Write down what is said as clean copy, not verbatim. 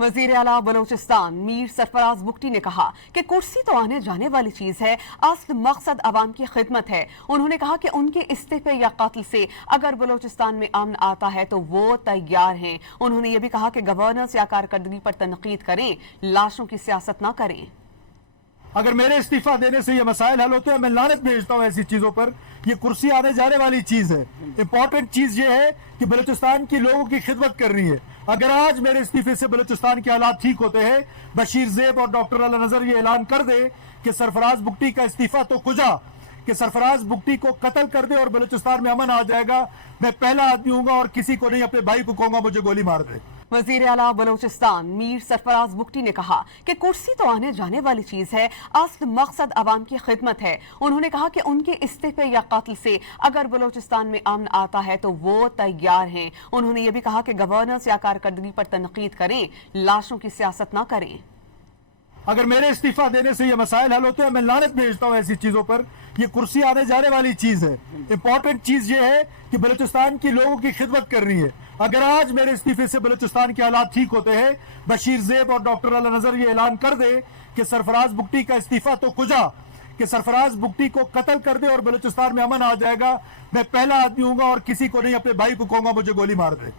वजीर आला बलोचिस्तान मीर सरफराज बुगटी ने कहा कि कुर्सी तो आने जाने वाली चीज है, असल मकसद अवाम की खिदमत है। उन्होंने कहा कि उनके इस्तीफे या कत्ल से अगर बलोचिस्तान में अमन आता है तो वो तैयार हैं। उन्होंने ये भी कहा कि गवर्नेंस या कारकर्दगी पर तनकीद करें, लाशों की सियासत ना करें। अगर मेरे इस्तीफा देने से ये मसाइल हल होते हैं, मैं लानत भेजता हूँ ऐसी चीजों पर। ये कुर्सी आने जाने वाली चीज है। इंपॉर्टेंट चीज ये है कि बलूचिस्तान की लोगों की खिदमत कर रही है। अगर आज मेरे इस्तीफे से बलूचिस्तान के हालात ठीक होते हैं, बशीर ज़ेब और डॉक्टर अला नजर ये ऐलान कर दे कि सरफराज बुगटी का इस्तीफा तो कुजा, कि सरफराज बुगटी को कत्ल कर दे और बलूचिस्तान में अमन आ जाएगा, मैं पहला आदमी हूंगा और किसी को नहीं अपने भाई को कहूंगा मुझे गोली मार दे। वजीर आला बलोचिस्तान मीर सरफराज बुगटी ने कहा कि कुर्सी तो आने जाने वाली चीज है, असल मकसद अवाम की खिदमत है। उन्होंने कहा कि उनके इस्तीफे या कत्ल से अगर बलोचिस्तान में अमन आता है तो वो तैयार हैं। उन्होंने ये भी कहा कि गवर्नेंस या कारकर्दगी पर तनकीद करें, लाशों की सियासत ना करें। अगर मेरे इस्तीफा देने से ये मसाइल हल होते हैं, मैं लानत भेजता हूँ ऐसी चीजों पर। ये कुर्सी आने जाने वाली चीज है। इंपॉर्टेंट चीज ये है कि बलूचिस्तान की लोगों की खिदमत कर रही है। अगर आज मेरे इस्तीफे से बलूचिस्तान के हालात ठीक होते हैं, बशीर ज़ेब और डॉक्टर अला नजर ये ऐलान कर दे कि सरफराज बुगटी का इस्तीफा तो कुजा, कि सरफराज बुगटी को कत्ल कर दे और बलूचिस्तान में अमन आ जाएगा, मैं पहला आदमी हूंगा और किसी को नहीं अपने भाई को कहूंगा मुझे गोली मार दे।